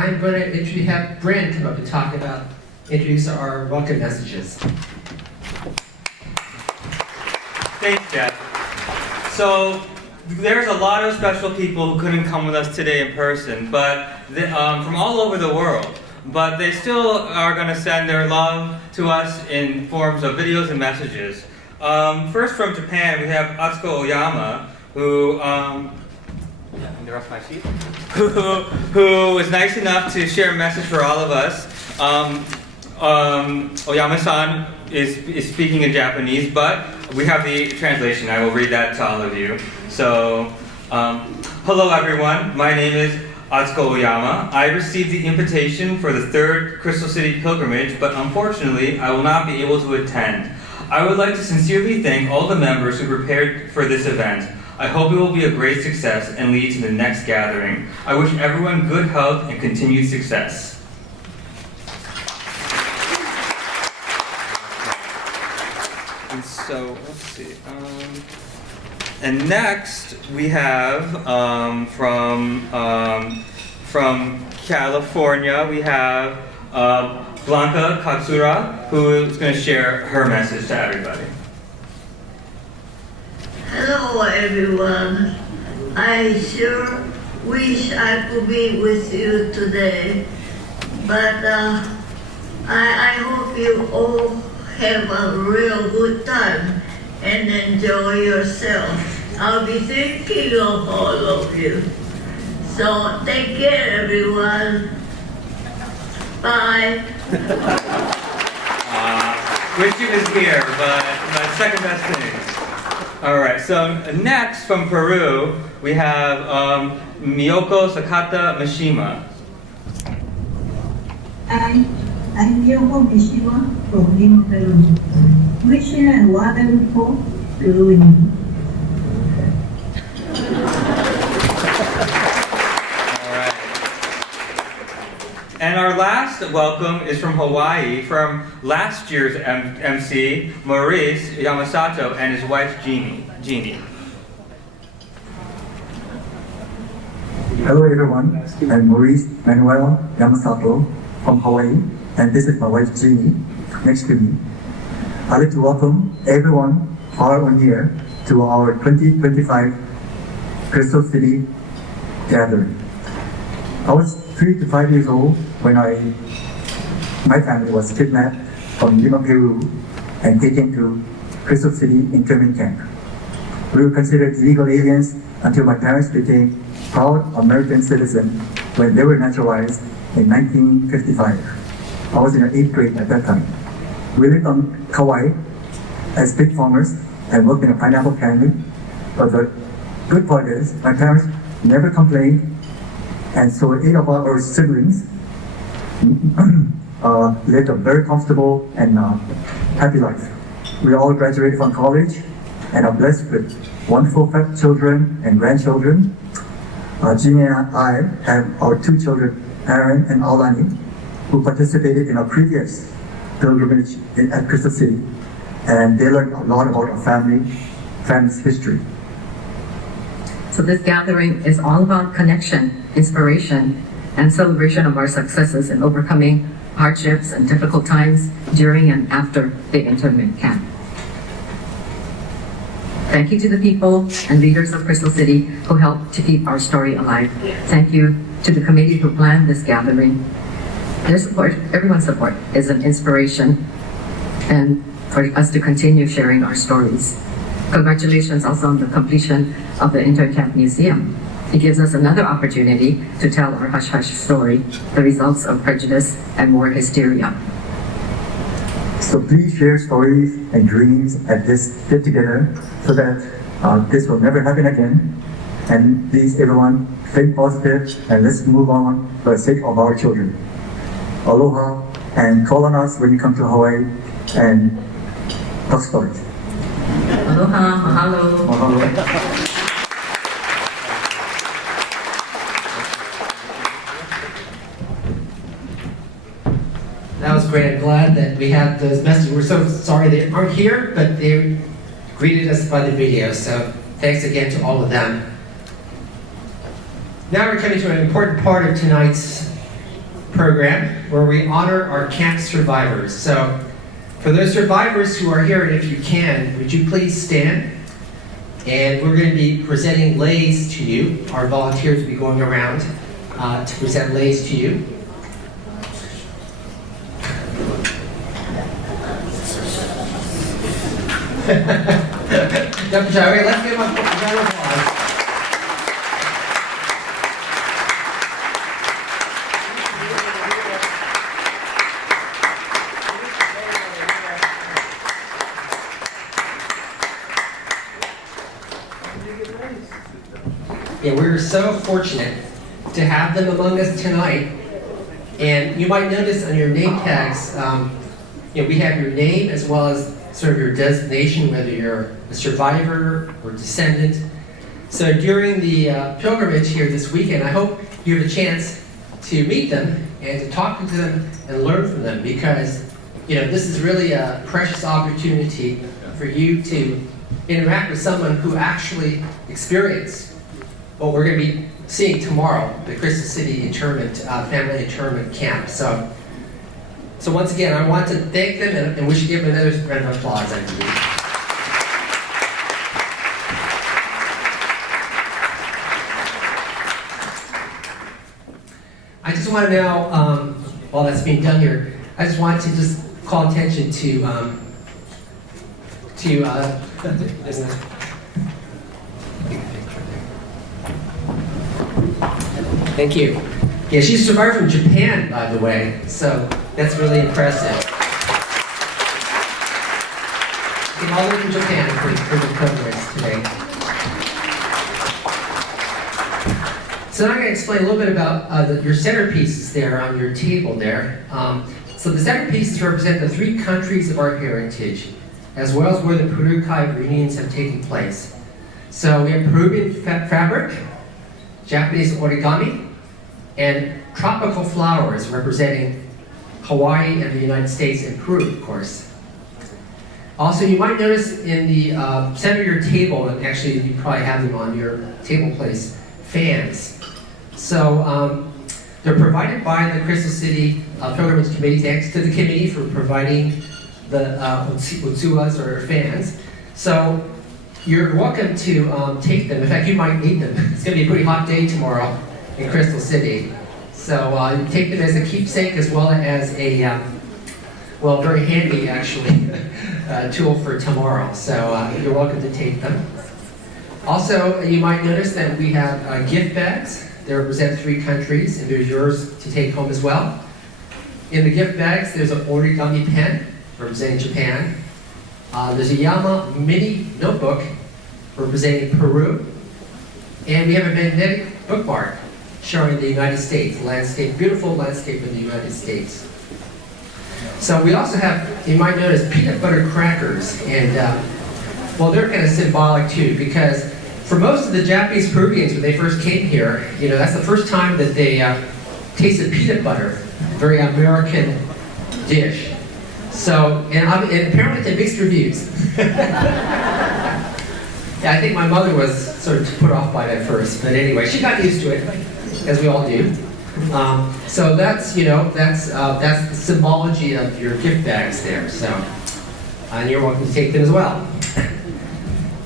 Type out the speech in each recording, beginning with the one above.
I'm going to have Brent come up and talk about, introduce our welcome messages. Thanks, Jeff. So there's a lot of special people who couldn't come with us today in person, but from all over the world. But they still are going to send their love to us in forms of videos and messages. First from Japan, we have Atsuko Oyama, who who was nice enough to share a message for all of us. Oyama-san is speaking in Japanese, but we have the translation. I will read that to all of you. So, hello everyone. My name is Atsuko Oyama. I received the invitation for the 3rd Crystal City pilgrimage, but unfortunately, I will not be able to attend. I would like to sincerely thank all the members who prepared for this event. I hope it will be a great success and lead to the next gathering. I wish everyone good health and continued success. And so, let's see. And next we have from California, we have Blanca Katsura, who is going to share her message to everybody. Hello everyone. I sure wish I could be with you today, but I hope you all have a real good time and enjoy yourself. I'll be thinking of all of you. So take care everyone. Bye. Wish you was here, but second best thing. Alright, so next from Peru, we have Miyoko Sakata Mishima. I'm Miyoko Mishima from Lima, Peru. Wishing a wonderful evening. Alright. And our last welcome is from Hawaii, from last year's MC, Maurice Yamasato, and his wife, Jeannie. Hello everyone, I'm Maurice Manuel Yamasato from Hawaii, and this is my wife Jeannie next to me. I'd like to welcome everyone far or near to our 2025 Crystal City gathering. I was 3 to 5 years old when my family was kidnapped from Lima, Peru and taken to Crystal City internment camp. We were considered illegal aliens until my parents became proud American citizens when they were naturalized in 1955. I was in the 8th grade at that time. We lived on Kauai as pig farmers and worked in a pineapple cannery. But the good part is my parents never complained, and so 8 of our siblings lived a very comfortable and happy life. We all graduated from college and are blessed with wonderful children and grandchildren. Jeannie and I have our 2 children, Aaron and Alani, who participated in our previous pilgrimage at Crystal City, and they learned a lot about our family's history. So this gathering is all about connection, inspiration, and celebration of our successes in overcoming hardships and difficult times during and after the internment camp. Thank you to the people and leaders of Crystal City who helped to keep our story alive. Thank you to the committee who planned this gathering. Their support, everyone's support, is an inspiration and for us to continue sharing our stories. Congratulations also on the completion of the Intercamp Museum. It gives us another opportunity to tell our hush-hush story, the results of prejudice and war hysteria. So please share stories and dreams at this get-together so that this will never happen again. And please everyone, think positive and let's move on for the sake of our children. Aloha, and call on us when you come to Hawaii and talk stories. Aloha, mahalo. Mahalo. That was great. I'm glad that we have those messages. We're so sorry they aren't here, but they greeted us by the video. So thanks again to all of them. Now we're coming to an important part of tonight's program where we honor our camp survivors. So for those survivors who are here, and if you can, would you please stand? And we're going to be presenting leis to you. Our volunteers will be going around to present leis to you. Let's give them a round of applause. Yeah, we're so fortunate to have them among us tonight. And you might notice on your name tags, we have your name as well as sort of your designation, whether you're a survivor or descendant. So during the pilgrimage here this weekend, I hope you have a chance to meet them and to talk to them and learn from them, because this is really a precious opportunity for you to interact with someone who actually experienced what we're going to be seeing tomorrow, the Crystal City internment, family internment camp. So once again, I want to thank them, and we should give them another round of applause, I believe. I just want to now, while that's being done here, I just want to just call attention to thank you. Yeah, she survived from Japan, by the way, so that's really impressive. Came all the way from Japan for the pilgrimage today. So now I'm going to explain a little bit about your centerpieces there on your table there. So the centerpieces represent the 3 countries of our heritage, as well as where the Peru-Kai reunions have taken place. So we have Peruvian fabric, Japanese origami, and tropical flowers representing Hawaii and the United States and Peru, of course. Also, you might notice in the center of your table, and actually you probably have them on your table place, fans. So they're provided by the Crystal City Pilgrimage Committee. Thanks to the committee for providing the utsuwas, or fans. So you're welcome to take them. In fact, you might need them. It's going to be a pretty hot day tomorrow in Crystal City. So you take them as a keepsake, as well as a, very handy, actually, tool for tomorrow. So you're welcome to take them. Also, you might notice that we have gift bags. They represent 3 countries, and there's yours to take home as well. In the gift bags, there's an origami pen, representing Japan. There's a Yama mini notebook, representing Peru. And we have a magnetic bookmark showing the United States, landscape, beautiful landscape of the United States. So we also have, you might notice, peanut butter crackers. And, they're kind of symbolic too, because for most of the Japanese Peruvians, when they first came here, that's the first time that they tasted peanut butter, very American dish. So, and apparently they mixed reviews. Yeah, I think my mother was sort of put off by that first, but anyway, she got used to it, as we all do. So that's the symbology of your gift bags there. So, and you're welcome to take them as well.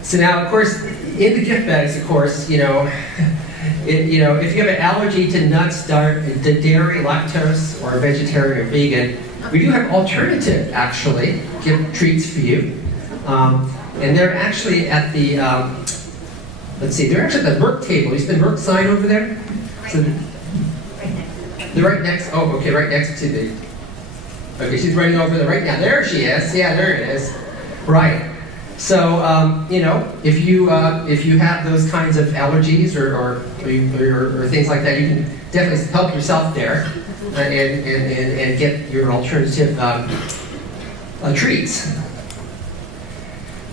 So now, of course, in the gift bags, of course, if you have an allergy to nuts, dairy, lactose, or vegetarian or vegan, we do have alternative, actually, gift treats for you. And they're actually at the, they're actually at the Merck table. You see the Merck sign over there? So they're right next, right next to the, she's running over there right now. There she is. Yeah, there it is. Right. So, if you have those kinds of allergies or things like that, you can definitely help yourself there and get your alternative treats.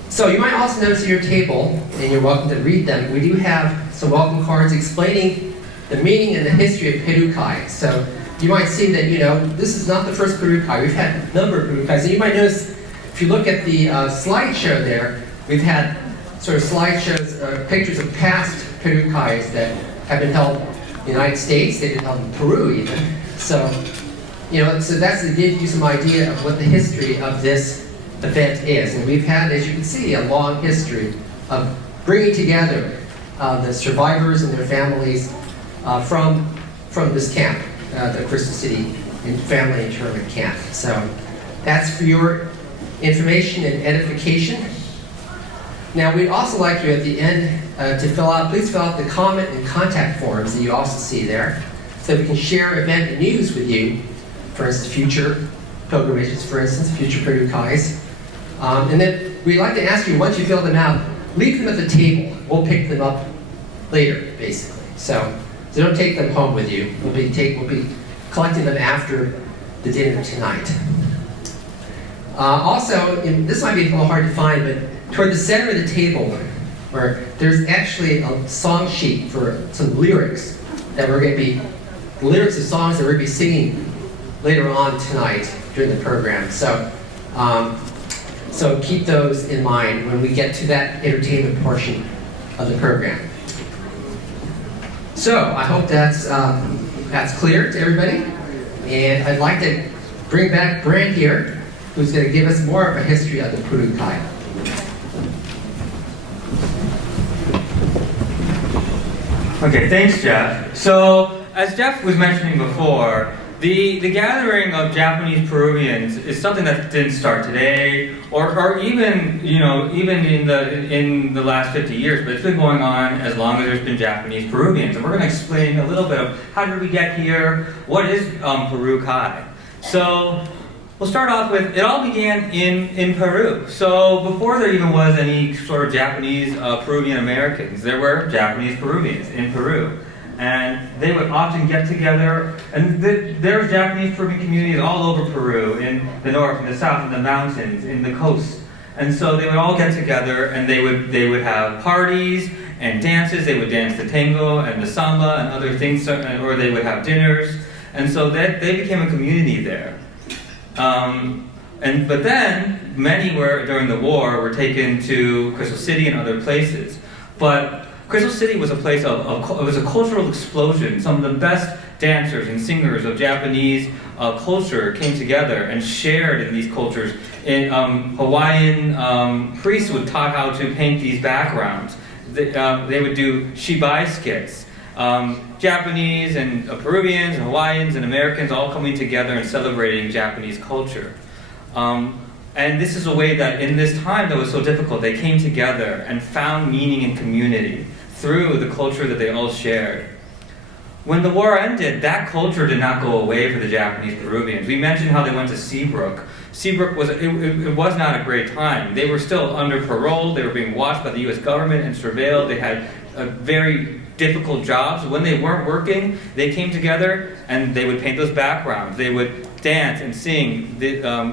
So you might also notice at your table, and you're welcome to read them, we do have some welcome cards explaining the meaning and the history of Peru-Kai. So you might see that, this is not the first Peru-Kai. We've had a number of Peru-Kais. And you might notice, if you look at the slideshow there, we've had sort of slideshows, pictures of past Peru-Kais that have been held in the United States. They've been held in Peru even. So, so that's to give you some idea of what the history of this event is. And we've had, as you can see, a long history of bringing together the survivors and their families from this camp, the Crystal City Family Internment Camp. So that's for your information and edification. Now, we'd also like you at the end please fill out the comment and contact forms that you also see there, so we can share event news with you, for instance, future pilgrimages, for instance, future Peru-Kais. And then we'd like to ask you, once you fill them out, leave them at the table. We'll pick them up later, basically. So don't take them home with you. We'll be collecting them after the dinner tonight. Also, this might be a little hard to find, but toward the center of the table, where there's actually a song sheet for some lyrics that we're going to be, lyrics of songs that we're going to be singing later on tonight during the program. So keep those in mind when we get to that entertainment portion of the program. So I hope that's clear to everybody. And I'd like to bring back Brent here, who's going to give us more of a history of the Peru-Kai. Okay, thanks, Jeff. So, as Jeff was mentioning before, the gathering of Japanese Peruvians is something that didn't start today, or even in the last 50 years, but it's been going on as long as there's been Japanese Peruvians. And we're going to explain a little bit of how did we get here, what is Peru-Kai. So we'll start off with, it all began in Peru. So before there even was any sort of Japanese Peruvian Americans, there were Japanese Peruvians in Peru. And they would often get together, and there's Japanese Peruvian communities all over Peru, in the north, in the south, in the mountains, in the coast. And so they would all get together, and they would have parties and dances. They would dance the tango and the samba and other things, or they would have dinners. And so they became a community there. But then many during the war were taken to Crystal City and other places. But Crystal City was a place it was a cultural explosion. Some of the best dancers and singers of Japanese culture came together and shared in these cultures. Hawaiian priests would taught how to paint these backgrounds. They would do shibai skits. Japanese and Peruvians and Hawaiians and Americans all coming together and celebrating Japanese culture. And this is a way that in this time that was so difficult, they came together and found meaning in community through the culture that they all shared. When the war ended, that culture did not go away for the Japanese Peruvians. We mentioned how they went to Seabrook. Seabrook was not a great time. They were still under parole. They were being watched by the U.S. government and surveilled. They had very difficult jobs. When they weren't working, they came together and they would paint those backgrounds. They would dance and sing.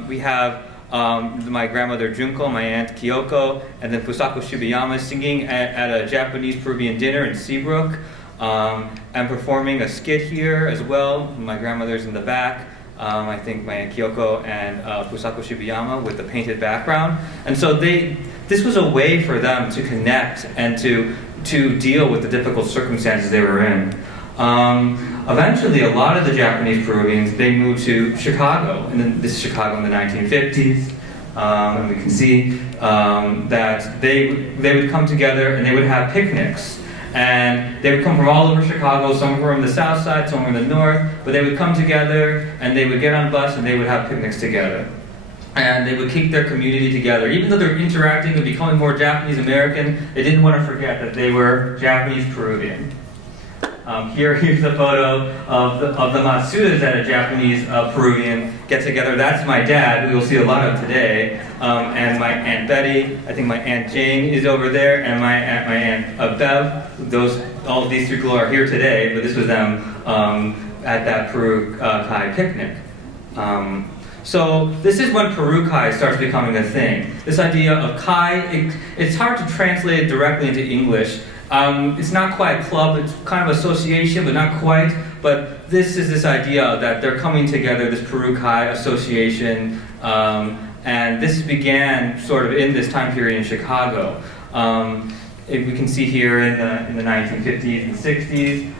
We have my grandmother Junko, my aunt Kyoko, and then Fusako Shibayama singing at a Japanese Peruvian dinner in Seabrook, and performing a skit here as well. My grandmother's in the back. I think my aunt Kyoko and Fusako Shibayama with the painted background. And so this was a way for them to connect and to deal with the difficult circumstances they were in. Eventually, a lot of the Japanese Peruvians, they moved to Chicago, and this is Chicago in the 1950s, and we can see that they would come together and they would have picnics, and they would come from all over Chicago. Some were from the south side, some were in the north, but they would come together and they would get on a bus and they would have picnics together. And they would keep their community together. Even though they're interacting and becoming more Japanese American, they didn't want to forget that they were Japanese Peruvian. Here's a photo of the Matsudas at a Japanese Peruvian get together. That's my dad, who you'll see a lot of today, and my Aunt Betty. I think my Aunt Jane is over there, and my Aunt Bev. All of these three people are here today, but this was them at that Peru-Kai picnic. So this is when Peru-Kai starts becoming a thing. This idea of Kai, it's hard to translate it directly into English. It's not quite a club, it's kind of association, but not quite. But this is this idea that they're coming together, this Peru-Kai association, and this began sort of in this time period in Chicago. We can see here in the 1950s and 60s,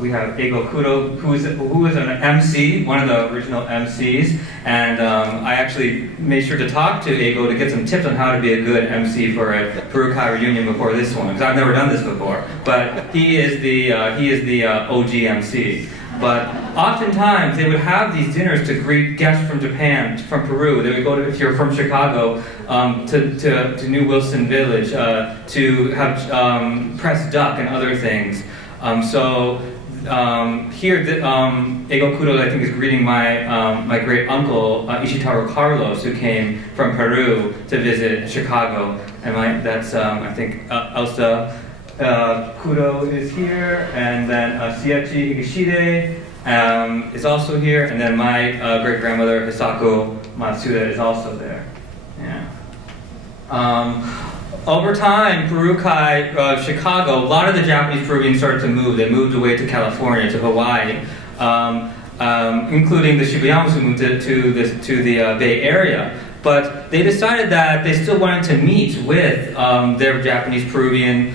we have Ego Kudo, who is an MC, one of the original MCs, and I actually made sure to talk to Ego to get some tips on how to be a good MC for a Peru-Kai reunion before this one, because I've never done this before. But he is the OG MC. But oftentimes they would have these dinners to greet guests from Japan, from Peru. They would go to, if you're from Chicago, to New Wilson Village to have pressed duck and other things. Here, Ego Kudo, I think, is greeting my great uncle Ishitaro Carlos, who came from Peru to visit Chicago, and I think Elsa Kudo is here, and then Siechi Higashide is also here, and then my great grandmother Hisako Matsuda is also there. Yeah. Over time, Peru-Kai, Chicago, a lot of the Japanese Peruvians started to move. They moved away to California, to Hawaii, including the Shibuyamas who moved to the Bay Area. But they decided that they still wanted to meet with their Japanese Peruvian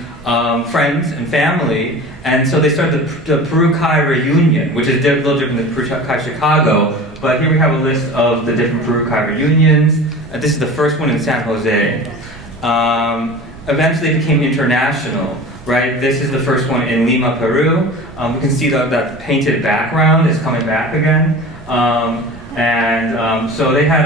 friends and family, and so they started the Peru-Kai reunion, which is a little different than Peru-Kai Chicago. But here we have a list of the different Peru-Kai reunions. This is the first one in San Jose. Eventually it became international, right? This is the first one in Lima, Peru. We can see that painted background is coming back again. So they had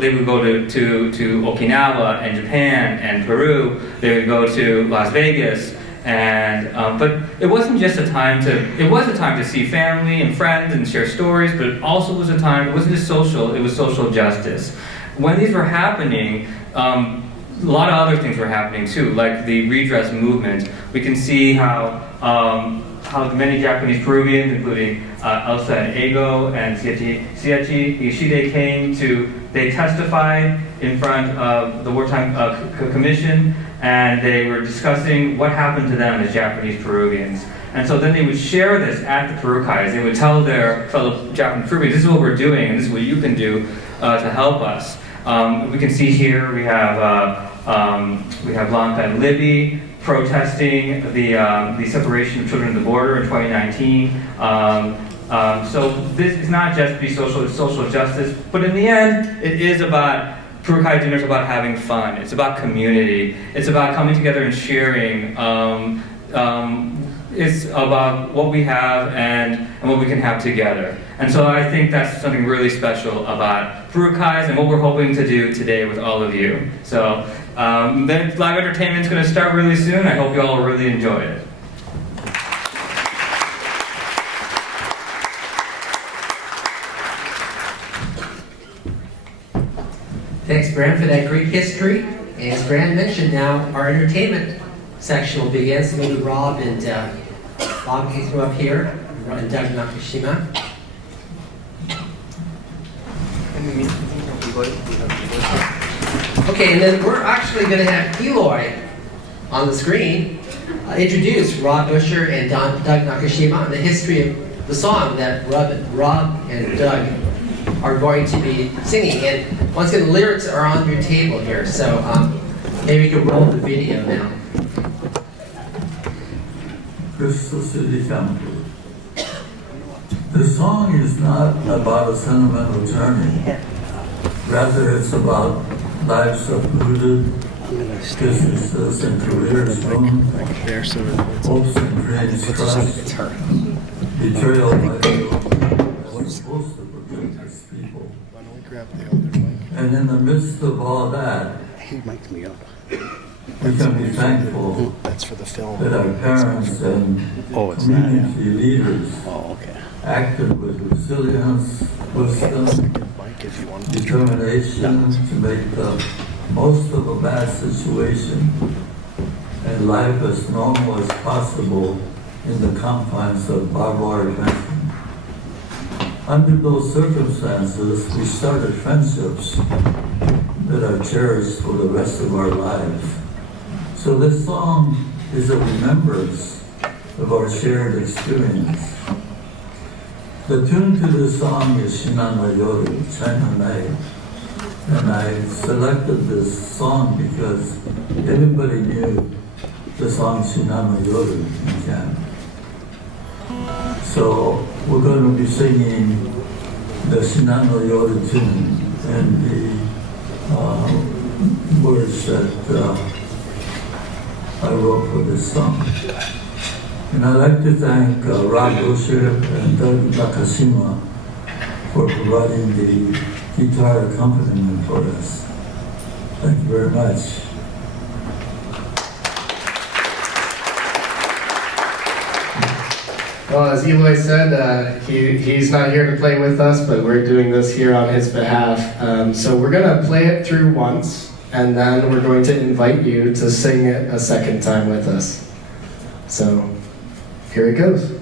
they would go to Okinawa and Japan and Peru. They would go to Las Vegas, but it wasn't just a time to see family and friends and share stories, but it also was a time, it wasn't just social, it was social justice. When these were happening, a lot of other things were happening too, like the redress movement. We can see how many Japanese Peruvians, including Elsa and Ego and Siechi Ishide they testified in front of the Wartime Commission, and they were discussing what happened to them as Japanese Peruvians. And so then they would share this at the Peru-Kais. They would tell their fellow Japanese Peruvians, this is what we're doing, and this is what you can do to help us. We can see here we have Blanca and Libby protesting the separation of children at the border in 2019. So this is not just it's social justice, but in the end, it is about, Peru-Kai Dinner is about having fun. It's about community. It's about coming together and sharing. It's about what we have and what we can have together. And so I think that's something really special about Peru-Kais and what we're hoping to do today with all of you. So then live entertainment is going to start really soon. I hope you all really enjoy it. Thanks, Bran, for that great history. And as Bran mentioned, now our entertainment section will begin. So maybe Rob and Bob can come up here, and Doug Nakashima. Okay, and then we're actually going to have Eloy on the screen introduce Rob Busher and Doug Nakashima on the history of the song that Rob and Doug are going to be singing. And once again, the lyrics are on your table here, so maybe we can roll the video now. Crystal City Temple. The song is not about a sentimental journey. Rather, it's about lives uprooted, businesses and careers ruined, hopes and dreams crushed, betrayal by those who are supposed to protect us people. And in the midst of all that, we can be thankful that our parents and community leaders acted with resilience, wisdom, determination to make the most of a bad situation and life as normal as possible in the confines of barbed wire fencing. Under those circumstances, we started friendships that are cherished for the rest of our lives. So this song is a remembrance of our shared experience. The tune to this song is Shinano Yoru, China Night. And I selected this song because everybody knew the song Shinano Yoru in camp. So we're going to be singing the Shinano Yoru tune and the words that I wrote for this song. And I'd like to thank Rob Busher and Doug Nakashima for providing the guitar accompaniment for us. Thank you very much. Well, as Eloy said, he's not here to play with us, but we're doing this here on his behalf. So we're going to play it through once, and then we're going to invite you to sing it a second time with us. So here it goes.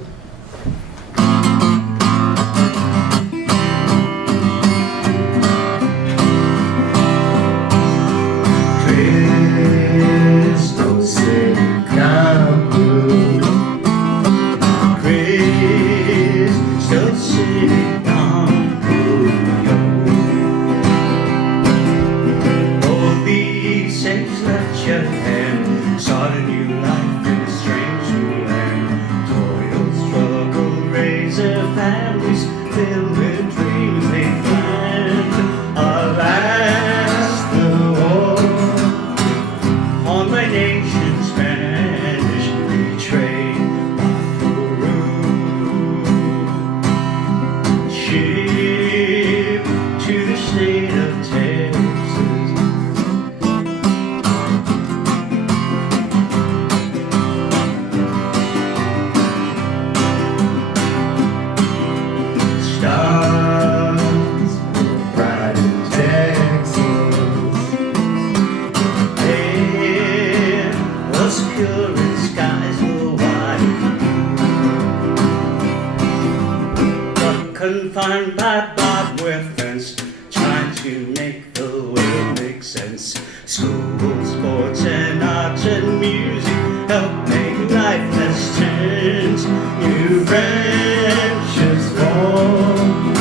Confined by barbed wire fence, trying to make the world make sense. School, sports, and arts and music help make life less tense. New friendships form,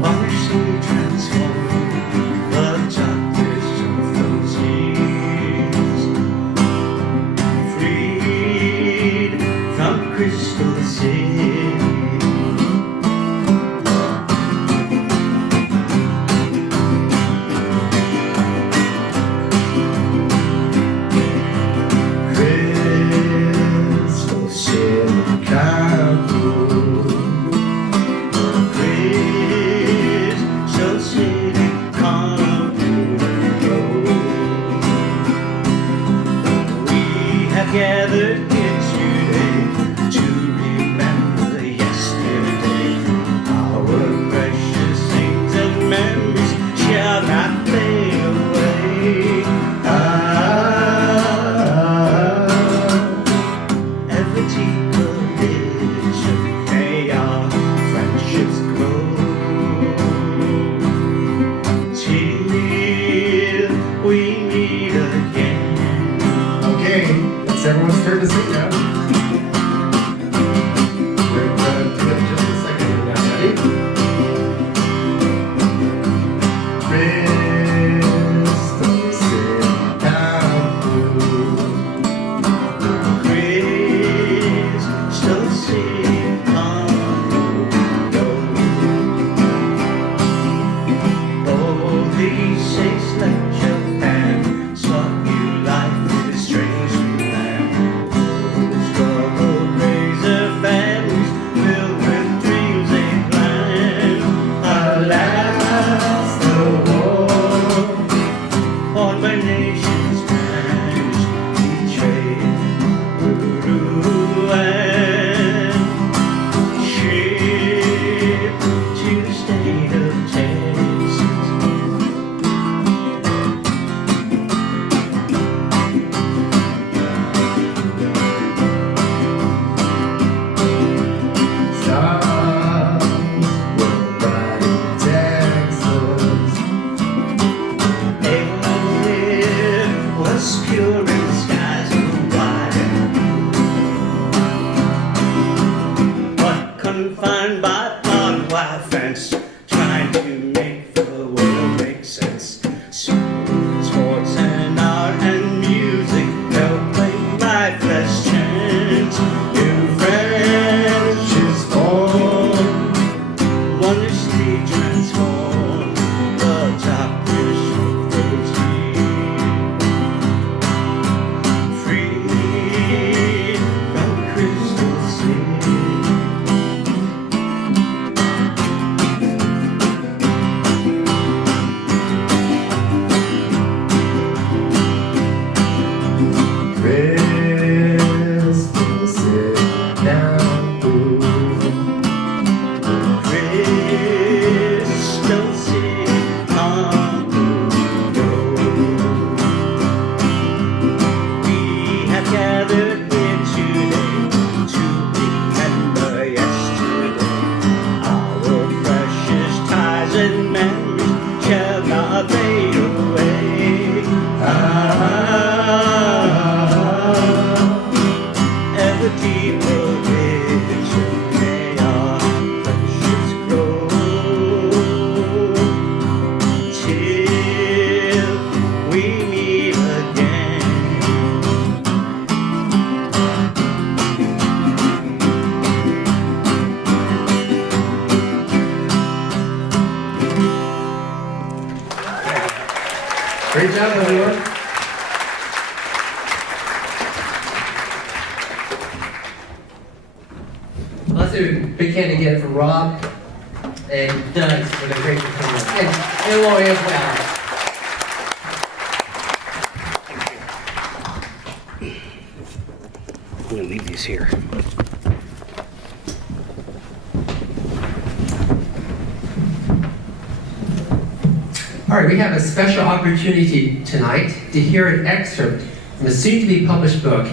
watch them transform the darkness of those years. Freed from Crystal City. Gathered here today to remember yesterday. Our precious things and memories shall not fade away. Ever deeper vision, may our friendships grow till we meet again. Okay. It's everyone's turn to sing now. We're going to do it just a second from now. Ready? Crystal City down blue. Crystal City come go. Oh, these saints left Japan, swap you life with a strange new land. Struggle, razor families filled with dreams they planned. Alas, the war on my nation's vanished, betrayed, ruined, shipped to the state of Texas. Stars will bright in Texas. Air was pure and skies were wide, but confined by barbed wire fence, trying to make the world make sense. Sports and art and music help make life less chance. New friendships form. up, everyone. Let's do a big hand again for Rob and Doug for the great performance. And Lori as well. I'm gonna leave these here. All right, we have a special opportunity tonight to hear an excerpt from a soon-to-be published book,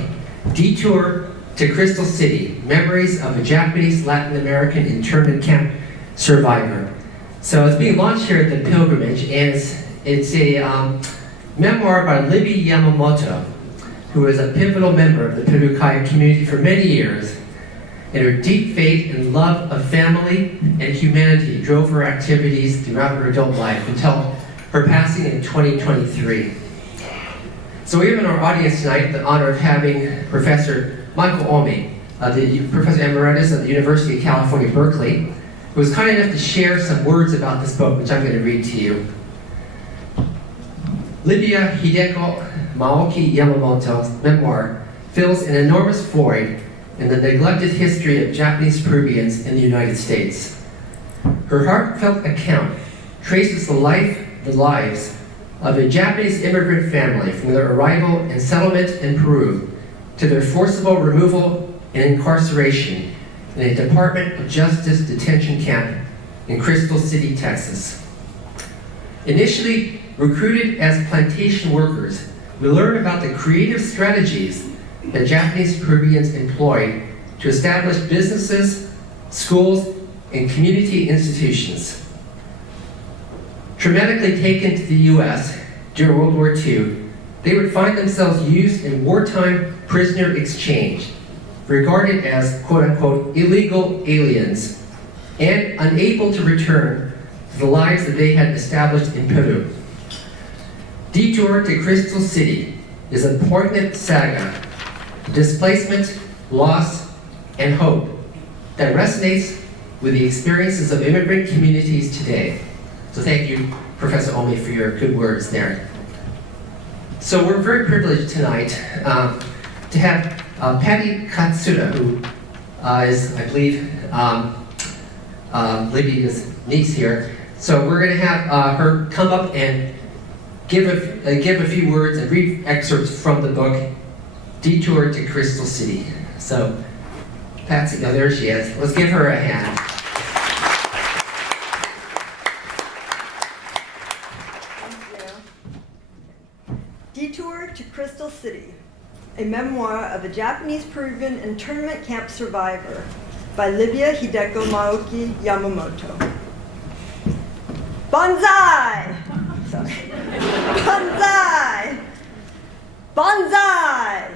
Detour to Crystal City, Memories of a Japanese Latin American Internment Camp Survivor. So it's being launched here at the Pilgrimage, and it's a memoir by Libby Yamamoto, who is a pivotal member of the Peru-Kai community for many years. And her deep faith and love of family and humanity drove her activities throughout her adult life until her passing in 2023. So we have in our audience tonight the honor of having Professor Michael Omi, the Professor Emeritus of the University of California, Berkeley, who was kind enough to share some words about this book, which I'm going to read to you. Libya Hideko Maoki Yamamoto's memoir fills an enormous void in the neglected history of Japanese Peruvians in the United States. Her heartfelt account traces the lives of a Japanese immigrant family from their arrival and settlement in Peru to their forcible removal and incarceration in a Department of Justice detention camp in Crystal City, Texas. Initially recruited as plantation workers, we learn about the creative strategies that Japanese Peruvians employed to establish businesses, schools, and community institutions. Traumatically taken to the U.S. during World War II, they would find themselves used in wartime prisoner exchange, regarded as quote-unquote illegal aliens, and unable to return to the lives that they had established in Peru. Detour to Crystal City is a poignant saga of displacement, loss, and hope that resonates with the experiences of immigrant communities today. So thank you, Professor Omi, for your good words there. So we're very privileged tonight to have Patty Katsuda, who is, I believe, Libby's niece here. So we're going to have her come up and give a few words and read excerpts from the book, Detour to Crystal City. So, Patsy, oh, there she is. Let's give her a hand. Detour to Crystal City, a memoir of a Japanese Peruvian internment camp survivor by Libya Hideko Maoki Yamamoto. Banzai! Sorry. Banzai! Banzai!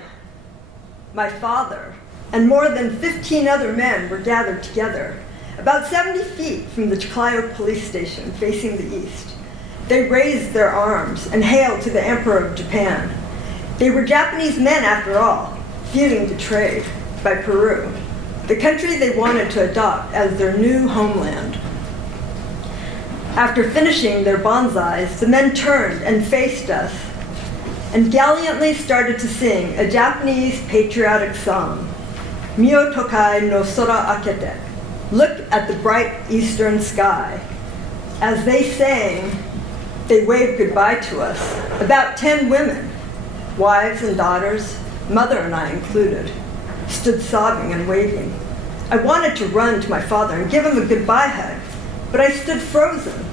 My father and more than 15 other men were gathered together, about 70 feet from the Chiclayo police station facing the east. They raised their arms and hailed to the Emperor of Japan. They were Japanese men after all, feeling betrayed by Peru, the country they wanted to adopt as their new homeland. After finishing their banzais, the men turned and faced us and gallantly started to sing a Japanese patriotic song, Mio Tokai no Sora Akete, look at the bright eastern sky. As they sang, they waved goodbye to us, about 10 women, wives and daughters, mother and I included, stood sobbing and waving. I wanted to run to my father and give him a goodbye hug, but I stood frozen,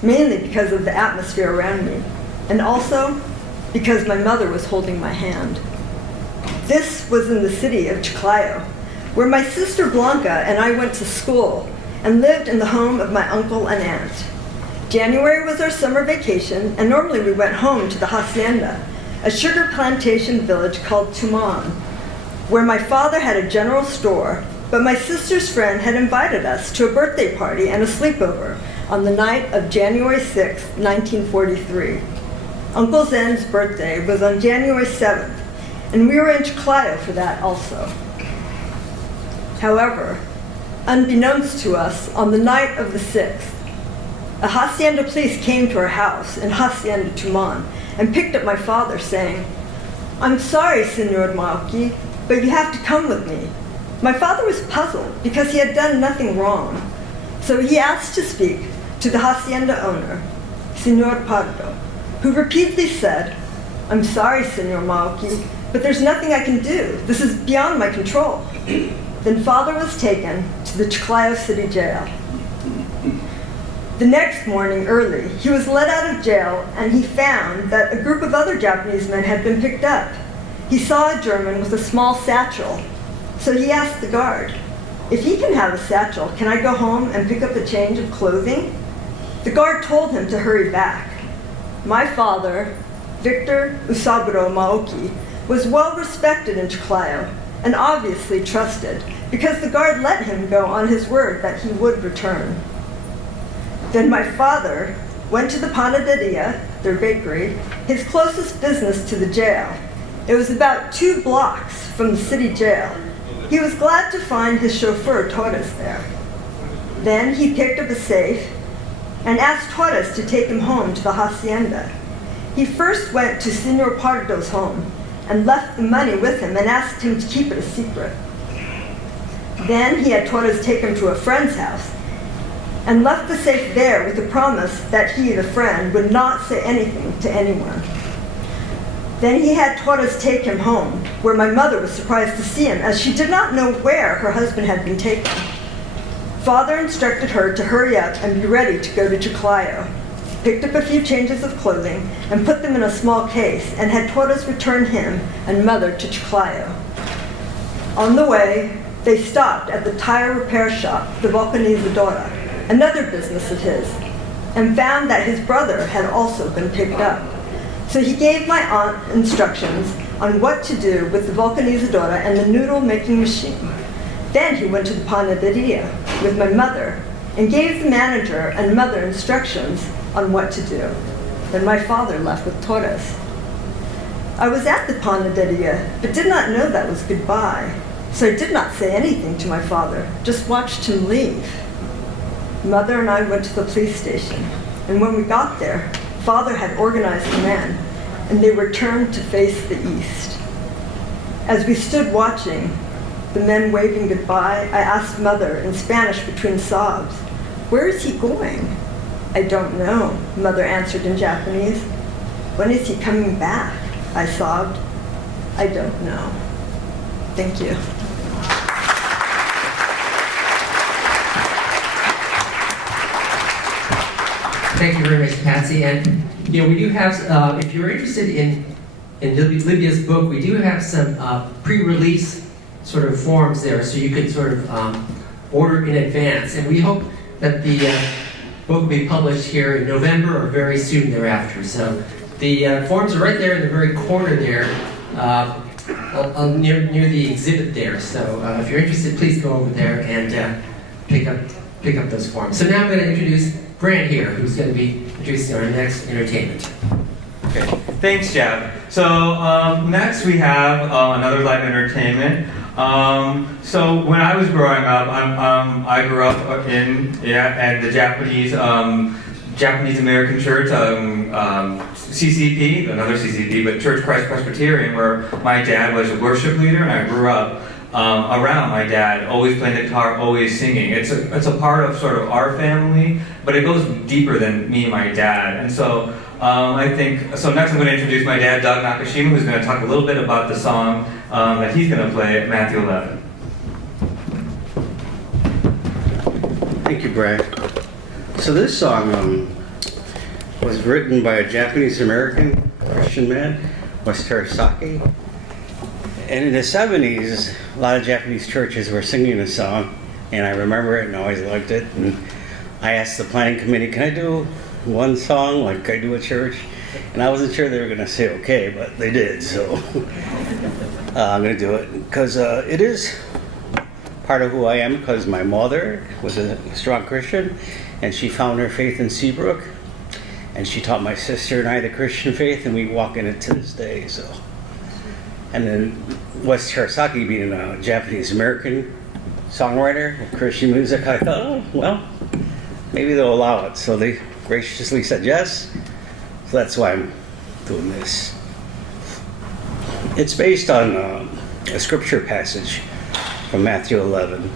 mainly because of the atmosphere around me, and also because my mother was holding my hand. This was in the city of Chiclayo, where my sister Blanca and I went to school and lived in the home of my uncle and aunt. January was our summer vacation, and normally we went home to the hacienda, a sugar plantation village called Tuman, where my father had a general store, but my sister's friend had invited us to a birthday party and a sleepover on the night of January 6, 1943. Uncle Zen's birthday was on January 7th, and we were in Chiclayo for that also. However, unbeknownst to us, on the night of the 6th, a hacienda police came to our house in Hacienda Tuman and picked up my father, saying, "I'm sorry, Senor Maoki, but you have to come with me." My father was puzzled because he had done nothing wrong. So he asked to speak to the hacienda owner, Senor Pardo, who repeatedly said, "I'm sorry, Senor Maoki, but there's nothing I can do. This is beyond my control." Then father was taken to the Chiclayo City Jail. The next morning early, he was let out of jail and he found that a group of other Japanese men had been picked up. He saw a German with a small satchel, so he asked the guard, "If he can have a satchel, can I go home and pick up a change of clothing?" The guard told him to hurry back. My father, Victor Usaburo Maoki, was well respected in Chiclayo and obviously trusted because the guard let him go on his word that he would return. Then my father went to the panaderia, their bakery, his closest business to the jail. It was about 2 blocks from the city jail. He was glad to find his chauffeur Torres there. Then he picked up a safe and asked Torres to take him home to the hacienda. He first went to Senor Pardo's home and left the money with him and asked him to keep it a secret. Then he had Torres take him to a friend's house and left the safe there with the promise that he, the friend, would not say anything to anyone. Then he had Torres take him home, where my mother was surprised to see him, as she did not know where her husband had been taken. Father instructed her to hurry up and be ready to go to Chiclayo, picked up a few changes of clothing, and put them in a small case, and had Torres return him and mother to Chiclayo. On the way, they stopped at the tire repair shop, the Vulcanizadora, another business of his, and found that his brother had also been picked up. So he gave my aunt instructions on what to do with the Vulcanizadora and the noodle making machine. Then he went to the panaderia with my mother and gave the manager and mother instructions on what to do. Then my father left with Torres. I was at the panaderia, but did not know that was goodbye. So I did not say anything to my father, just watched him leave. Mother and I went to the police station, and when we got there, Father had organized the men, and they were turned to face the east. As we stood watching, the men waving goodbye, I asked Mother in Spanish between sobs, "Where is he going?" "I don't know," Mother answered in Japanese. "When is he coming back?" I sobbed. "I don't know." Thank you. Thank you very much, Patsy. And we do have, if you're interested in Lydia's book, we do have some pre-release sort of forms there, so you can sort of order in advance. And we hope that the book will be published here in November or very soon thereafter. So the forms are right there in the very corner there, near the exhibit there. So if you're interested, please go over there and pick up those forms. So now I'm going to introduce Grant here, who's going to be introducing our next entertainment. Okay, thanks, Jeb. So next we have another live entertainment. So when I was growing up, I grew up at the Japanese American Church, CCP, another CCP, but Church Christ Presbyterian, where my dad was a worship leader, and I grew up around my dad, always playing the guitar, always singing. It's a part of sort of our family, but it goes deeper than me and my dad. And so next I'm going to introduce my dad, Doug Nakashima, who's going to talk a little bit about the song that he's going to play at Matthew 11. Thank you, Brad. So this song was written by a Japanese-American Christian man, West Terasaki. And in the 70s, a lot of Japanese churches were singing this song, and I remember it and always liked it. And I asked the planning committee, can I do one song like I do at church? And I wasn't sure they were going to say okay, but they did, so I'm going to do it. Because it is part of who I am, because my mother was a strong Christian, and she found her faith in Seabrook, and she taught my sister and I the Christian faith, and we walk in it to this day, so. And then West Terasaki being a Japanese-American songwriter of Christian music, I thought, oh, well, maybe they'll allow it. So they graciously said yes. So that's why I'm doing this. It's based on a scripture passage from Matthew 11.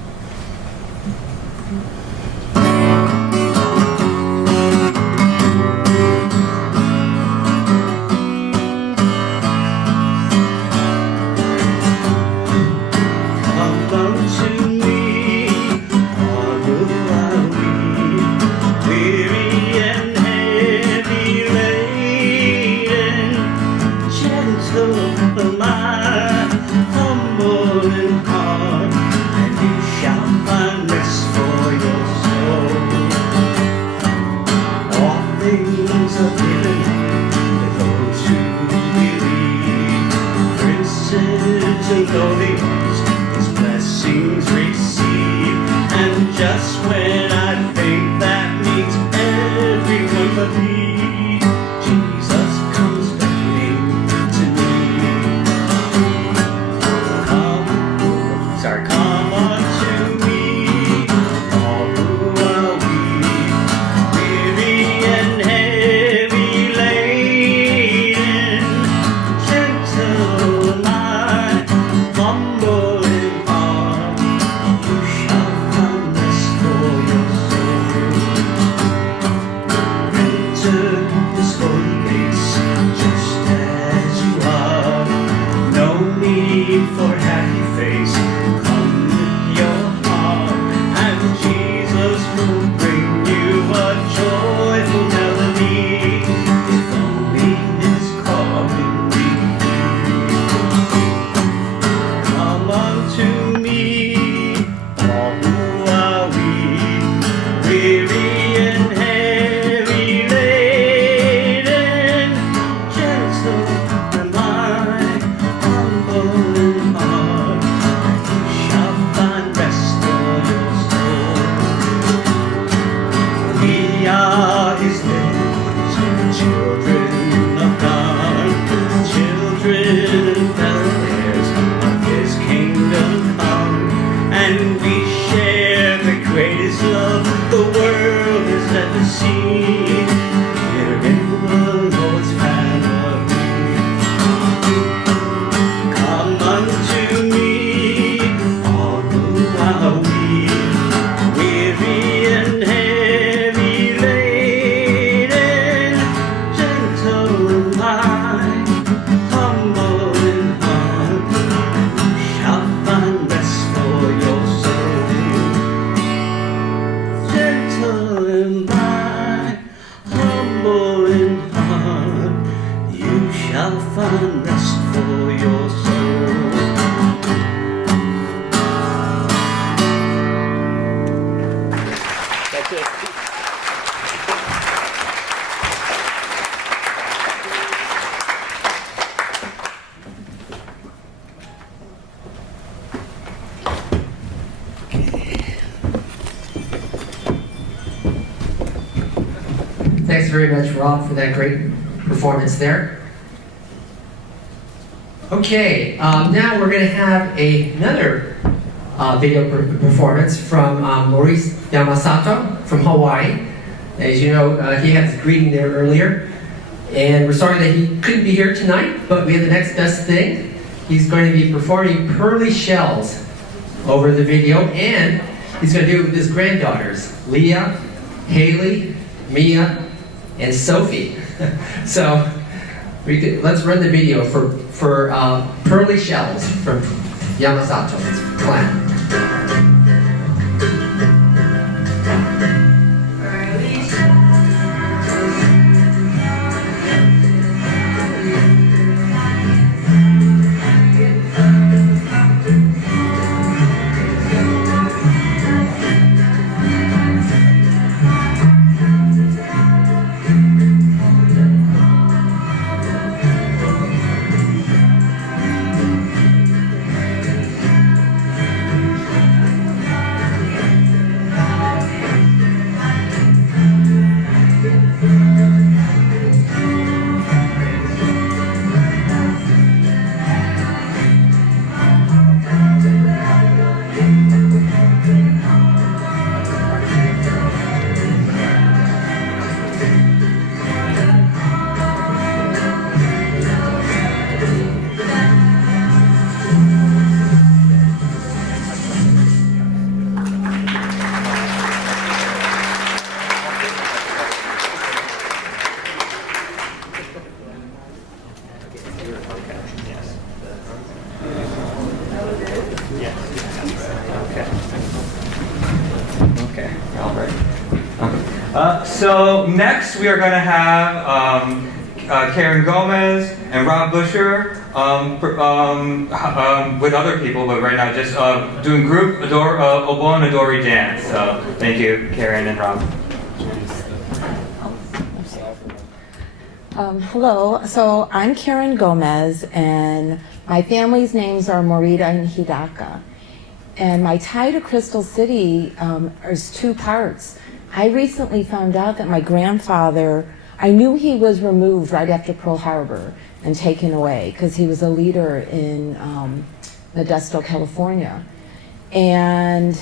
Thanks very much, Rob, for that great performance there. Okay, now we're going to have another video performance from Maurice Yamasato from Hawaii. As you know, he had his greeting there earlier. And we're sorry that he couldn't be here tonight, but we have the next best thing. He's going to be performing Pearly Shells over the video, and he's going to do it with his granddaughters, Leah, Haley, Mia, and Sophie. So let's run the video for Pearly Shells from Yamasato's clan. So next we are going to have Karen Gomez and Rob Busher with other people, but right now just doing group Obon Adori dance. So thank you, Karen and Rob. Hello, so I'm Karen Gomez, and my family's names are Morita and Hidaka. And my tie to Crystal City is two parts. I recently found out that my grandfather, I knew he was removed right after Pearl Harbor and taken away because he was a leader in Modesto, California. And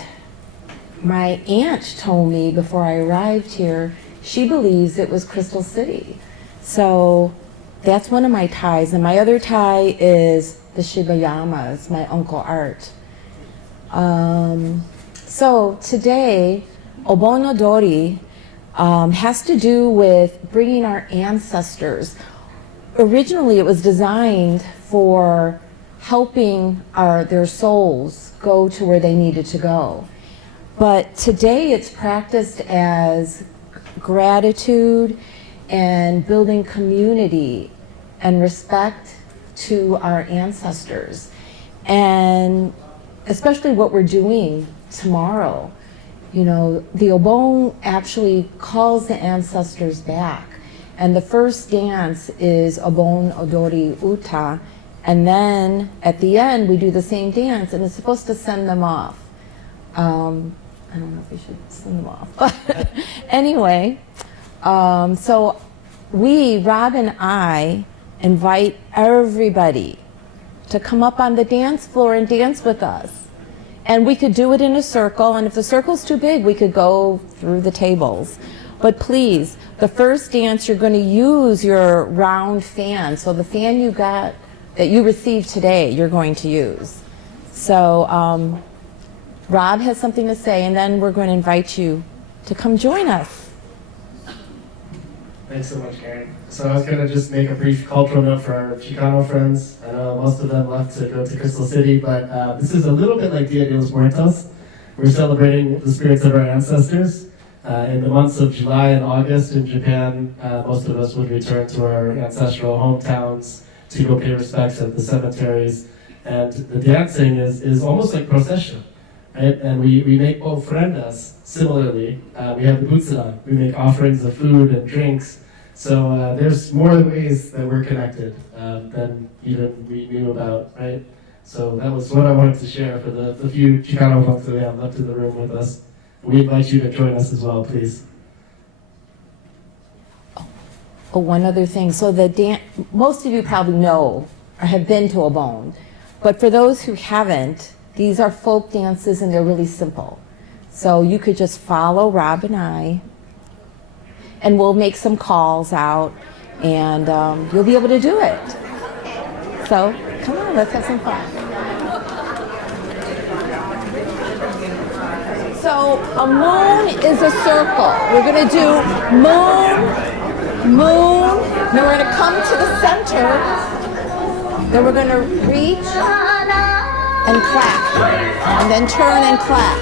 my aunt told me before I arrived here, she believes it was Crystal City. So that's one of my ties. And my other tie is the Shibayamas, my Uncle Art. So today, Obon Odori has to do with bringing our ancestors. Originally, it was designed for helping their souls go to where they needed to go. But today, it's practiced as gratitude and building community and respect to our ancestors. And especially what we're doing tomorrow. You know, the Obon actually calls the ancestors back. And the first dance is Obon Odori Uta. And then at the end, we do the same dance, and it's supposed to send them off. I don't know if we should send them off. But anyway, so we, Rob and I, invite everybody to come up on the dance floor and dance with us. And we could do it in a circle, and if the circle's too big, we could go through the tables. But please, the first dance, you're going to use your round fan. So the fan you got, that you received today, you're going to use. So Rob has something to say, and then we're going to invite you to come join us. Thanks so much, Karen. So I was going to just make a brief cultural note for our Chicano friends. I know most of them left to go to Crystal City, but this is a little bit like Dia de los Muertos. We're celebrating the spirits of our ancestors. In the months of July and August in Japan, most of us would return to our ancestral hometowns to go pay respects at the cemeteries. And the dancing is almost like procession, right? And we make ofrendas similarly. We have the butsudan. We make offerings of food and drinks. So there's more ways that we're connected than even we knew about, right? So that was what I wanted to share for the few Chicano folks that we have left in the room with us. We invite you to join us as well, please. Oh, one other thing. So most of you probably know or have been to Obon, but for those who haven't, these are folk dances and they're really simple. So you could just follow Rob and I, and we'll make some calls out, and you'll be able to do it. So come on, let's have some fun. So a moon is a circle. We're going to do moon, moon. Then we're going to come to the center. Then we're going to reach and clap. And then turn and clap.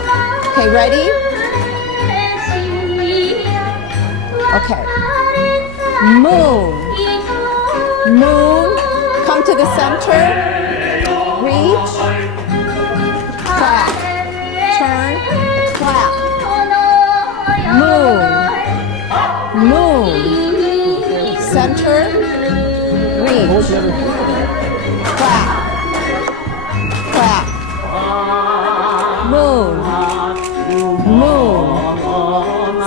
Okay, ready? Okay. Moon. Moon. Come to the center. Reach. Clap. Turn. Clap. Moon. Moon. Center. Reach. Clap. Clap. Moon. Moon.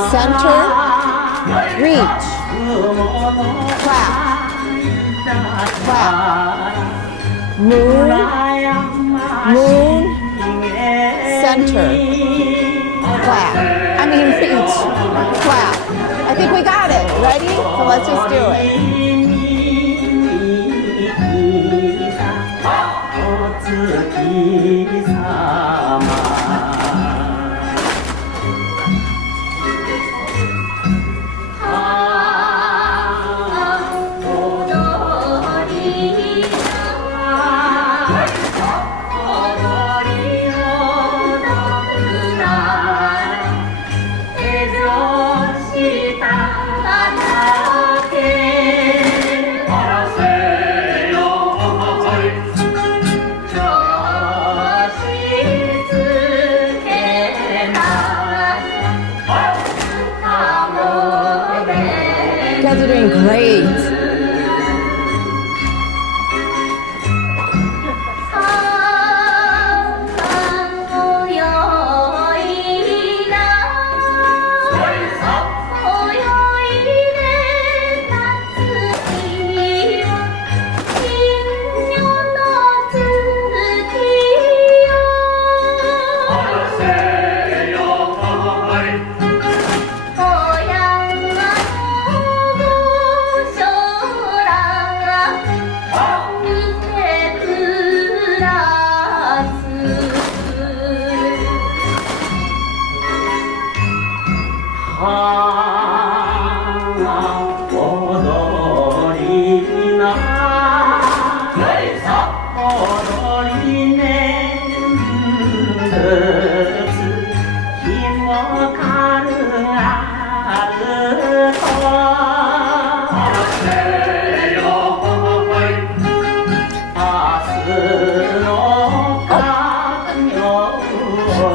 Center. Reach. Clap. Clap. Moon. Moon. Center. Clap. Reach. Clap. I think we got it. Ready? So let's just do it. guys are doing great.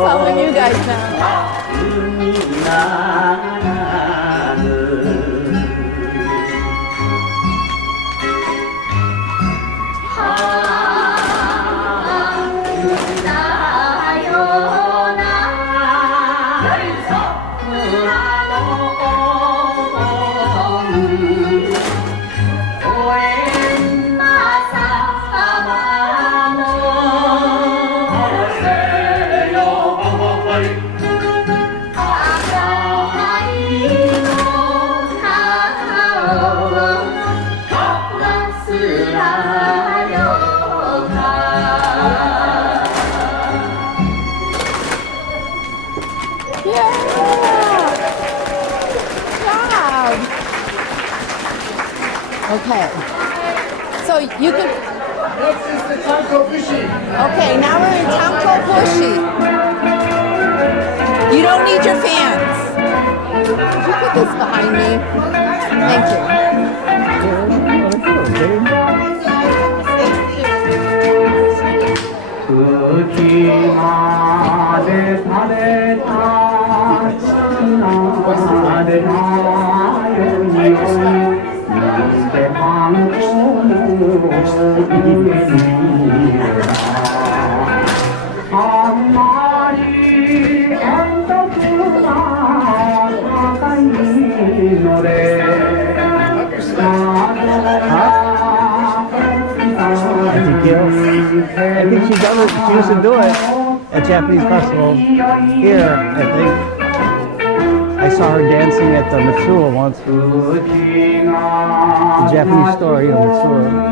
Following you guys now. Okay. So you can. Next is the Tanko Fushi. Okay, now we're in Tanko Fushi. You don't need your fans. Could you put this behind me? Thank I think she does it. She used to do it at Japanese festivals here. I think I saw her dancing at the Matsuo once. The Japanese store here, Matsuo.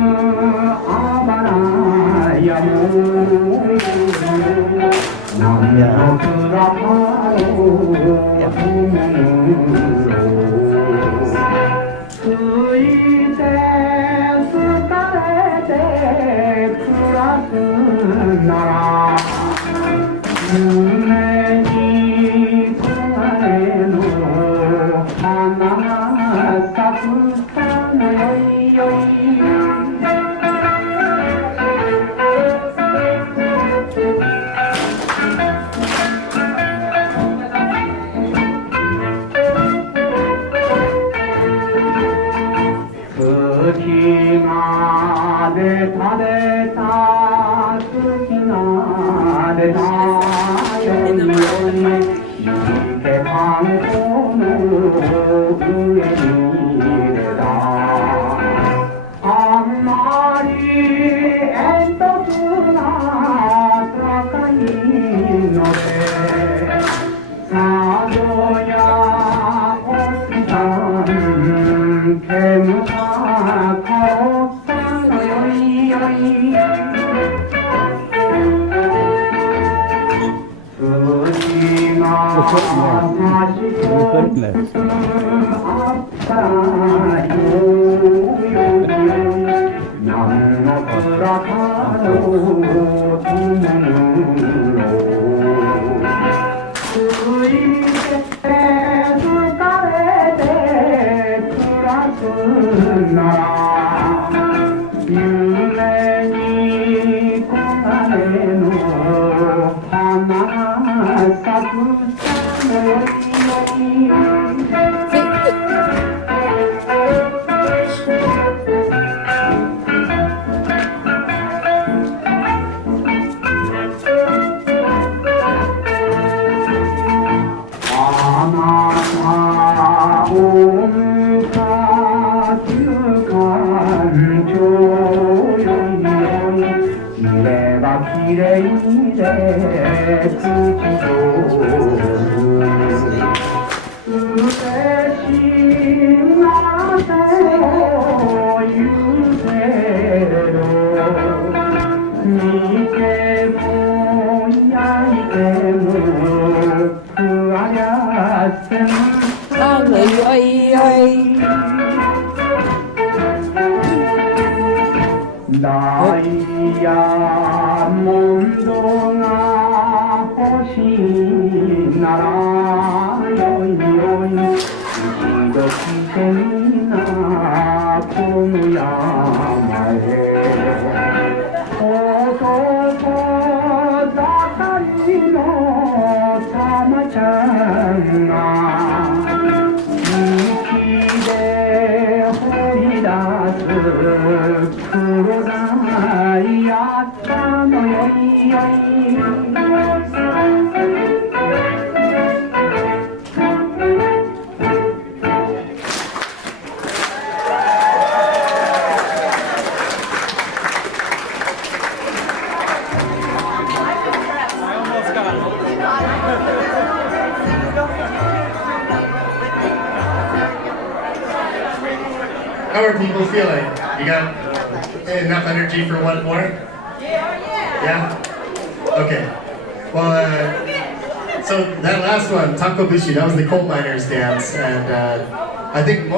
다이아몬드가 혹시 나라 요이요이 이렇게 재미나 꿈야마에 오도도 다카리노 사마찬나 이키데 호리다스 크로다이아타노 요이요이 How are people feeling? You got enough energy for one more? Yeah? Okay. Well, so that last one, Takobushi, that was the coal miners dance, and I think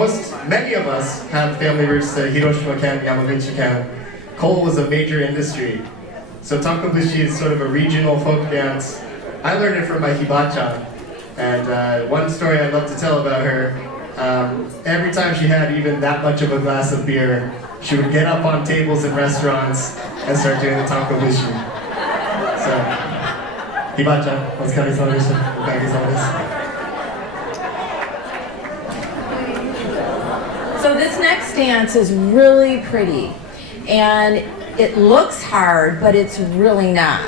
many of us have family roots to Hiroshima Ken, Yamaguchi Ken. Coal was a major industry. So Takobushi is sort of a regional folk dance. I learned it from my hibacha, and one story I'd love to tell about her, every time she had even that much of a glass of beer, she would get up on tables in restaurants and start doing the takobushi. So, hibacha, otsukare-sama deshita. Okage-sama desu. So this next dance is really pretty, and it looks hard, but it's really not.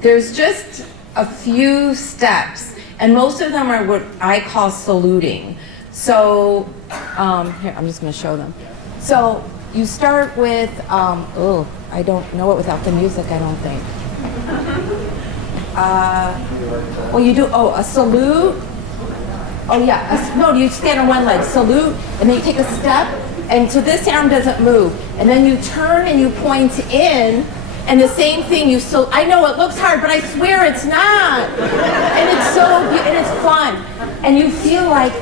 There's just a few steps, and most of them are what I call saluting. So, here, I'm just going to show them. So, you start with, I don't know it without the music, I don't think. Well, you do, a salute. Oh, yeah, no, you stand on one leg, salute, and then you take a step, and so this arm doesn't move. And then you turn and you point in, and the same thing, I know it looks hard, but I swear it's not. And it's so, and it's fun. And you feel like,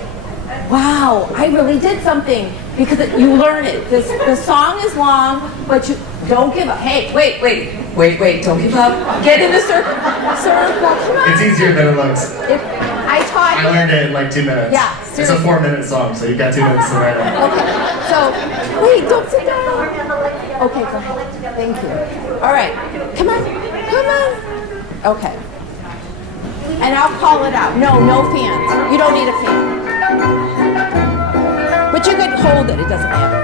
wow, I really did something, because you learn it. The song is long, but you don't give up. Hey, wait, don't give up. Get in the circle, come on. It's easier than it looks. I learned it in like 2 minutes. Yeah, it's a 4-minute song, so you've got 2 minutes to learn it. Okay, so, wait, don't sit down. Okay, go ahead. Thank you. All right, come on. Okay. And I'll call it out. No fans. You don't need a fan. But you could hold it, it doesn't matter.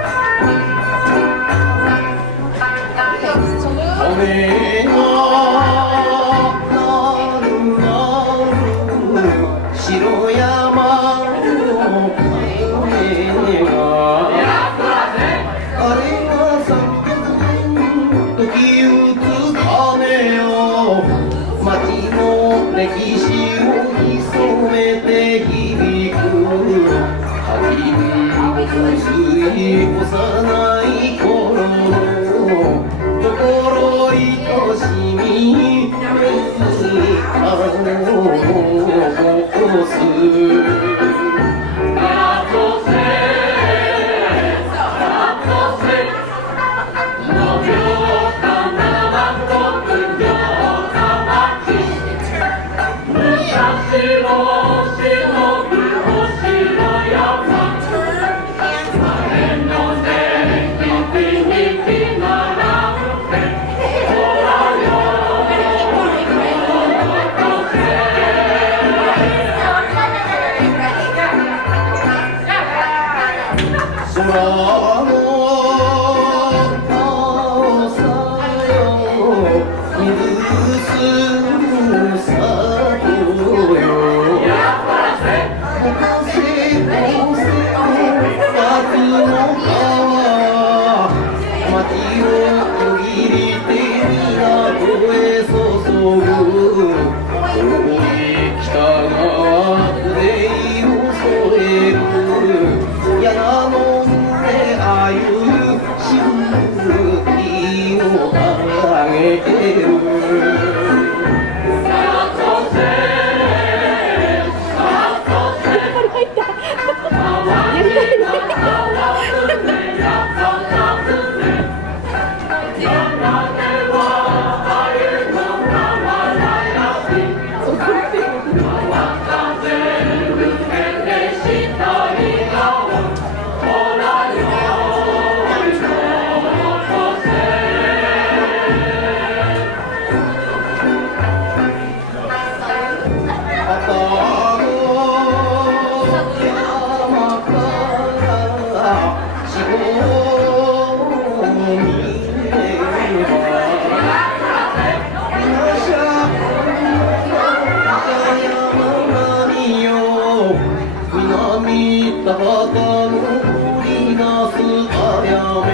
みたかの降りなすあやめ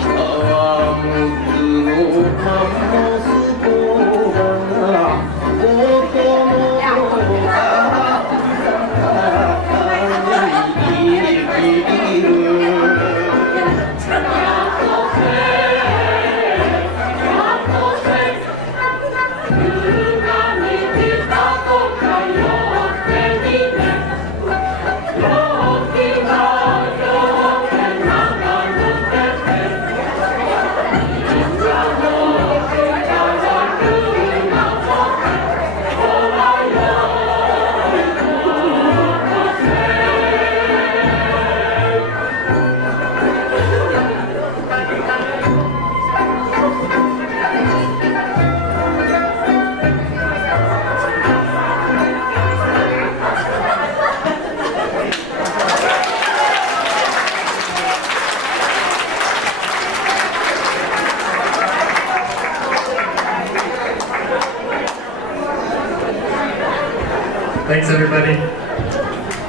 北は六つのカンモスコが元のThanks, everybody.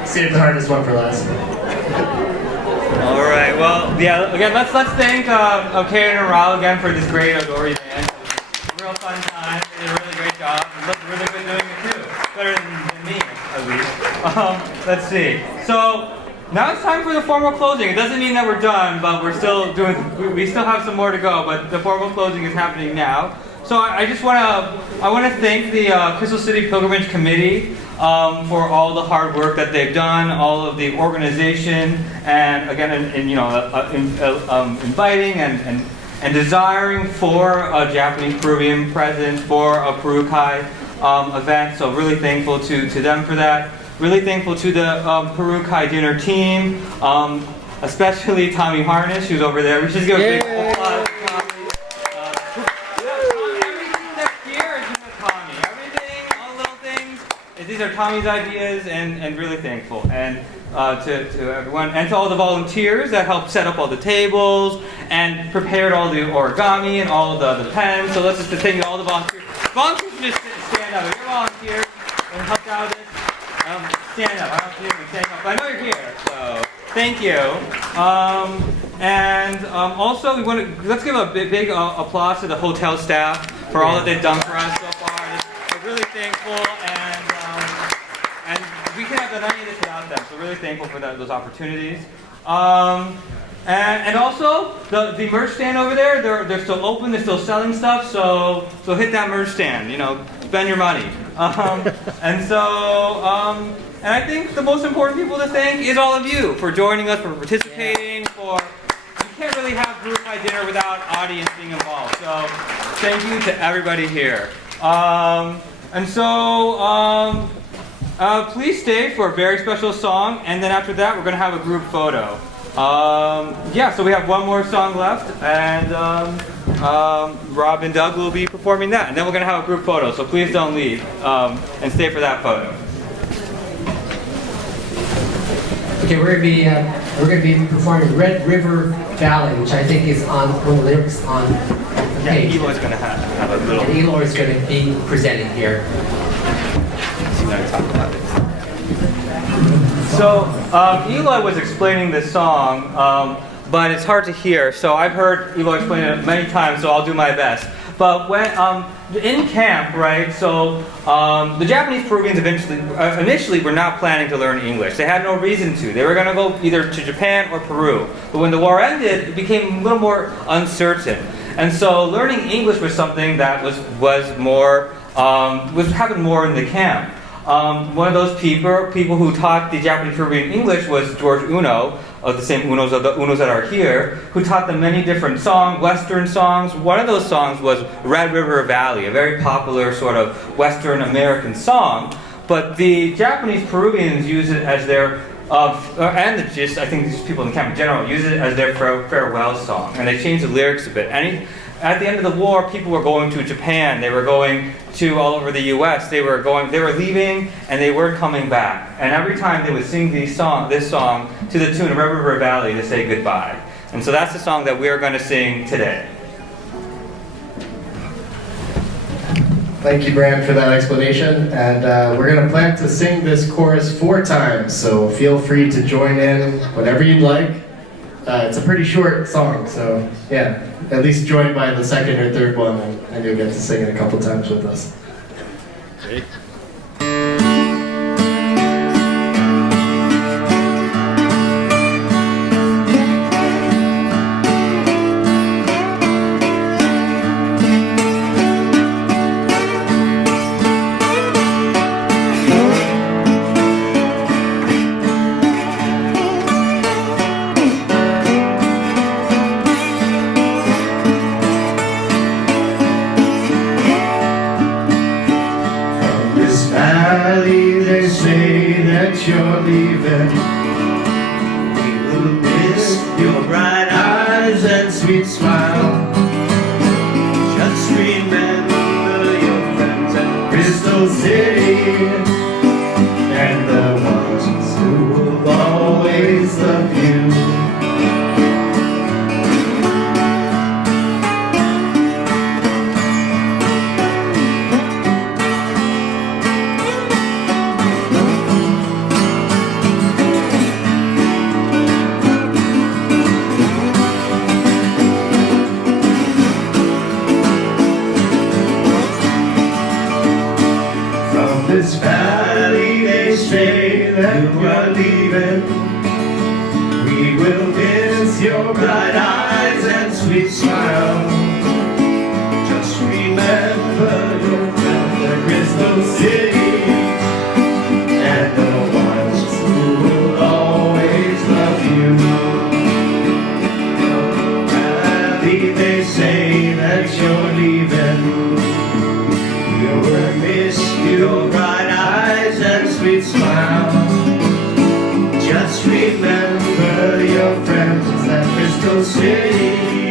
Save the hardest one for last. All right. Well, yeah. Again, let's thank Karen and Raul again for this great Odori band. It was a real fun time. They did a really great job. They looked really good doing it too. Better than me, at least. Let's see. So now it's time for the formal closing. It doesn't mean that we're done, but we're still doing. We still have some more to go. But the formal closing is happening now. So I just want to thank the Crystal City Pilgrimage Committee for all the hard work that they've done, all of the organization, and again, inviting and desiring for a Japanese Peruvian presence, for a Peru-Kai event. So really thankful to them for that. Really thankful to the Peru-Kai Dinner team, especially Tommy Harness, who's over there. We should give a big applause to Tommy. These are Tommy's ideas, and really thankful. And to everyone, and to all the volunteers that helped set up all the tables, and prepared all the origami and all of the pens. So let's just thank all the volunteers. Volunteers can just stand up. If you're volunteers and helped out with this, stand up. I don't see you stand up, but I know you're here, so thank you. Also, let's give a big applause to the hotel staff for all that they've done for us so far. We're really thankful, and we can't have done any of this without them. So really thankful for those opportunities. And also the merch stand over there, they're still open, they're still selling stuff. So hit that merch stand. Spend your money. And I think the most important people to thank is all of you for joining us, for participating, you can't really have Peru-Kai Dinner without audience being involved. So thank you to everybody here. Please stay for a very special song, and then after that we're going to have a group photo. So we have one more song left, and Rob and Doug will be performing that, and then we're going to have a group photo, so please don't leave, and stay for that photo. Okay, we're gonna be performing Red River Valley, which I think is on one of the lyrics on the page. Yeah, Eloy's gonna have a little. And Eloy's gonna be presenting here. He's gonna talk about it. So Eloy was explaining this song, but it's hard to hear. So I've heard Eloy explain it many times, so I'll do my best. But when in camp, right? So the Japanese Peruvians initially were not planning to learn English. They had no reason to. They were going to go either to Japan or Peru. But when the war ended, it became a little more uncertain. And so learning English was something that was happened more in the camp. One of those people who taught the Japanese Peruvian English was George Uno, of the same Unos of the Unos that are here, who taught them many different songs, Western songs. One of those songs was Red River Valley, a very popular sort of Western American song. But the Japanese Peruvians use it as their, I think these people in the camp in general, use it as their farewell song. And they changed the lyrics a bit. At the end of the war, people were going to Japan. They were going to all over the U.S. They were leaving, and they weren't coming back. And every time they would sing this song to the tune of Red River Valley to say goodbye. And so that's the song that we are going to sing today. Thank you, Brand, for that explanation. And we're going to plan to sing this chorus 4 times, so feel free to join in whenever you'd like. It's a pretty short song, so yeah, at least join by the second or third one, and you'll get to sing it a couple times with us. Okay. Valley, they say that you're leaving. We will miss your bright eyes and sweet smile. Just remember your friends at Crystal City and the ones who will always love you. This valley, they say that you're leaving. We will miss your bright eyes and sweet smile. Just remember your friends at Crystal City and the ones who will always love you. Valley, they say that you're leaving. You'll miss your bright eyes and sweet smile. Just remember your friends at Crystal City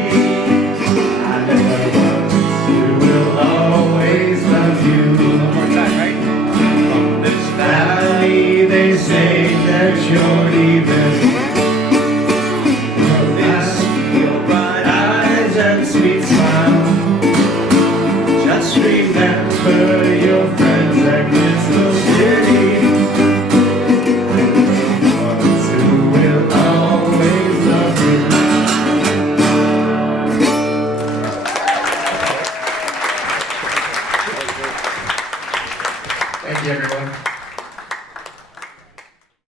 and the ones who will always love you. One more time, right? From this valley, they say that you're leaving. You'll miss your bright eyes and sweet smile. Just remember your friends at Crystal City, ones who will always love you. Thank you, everyone.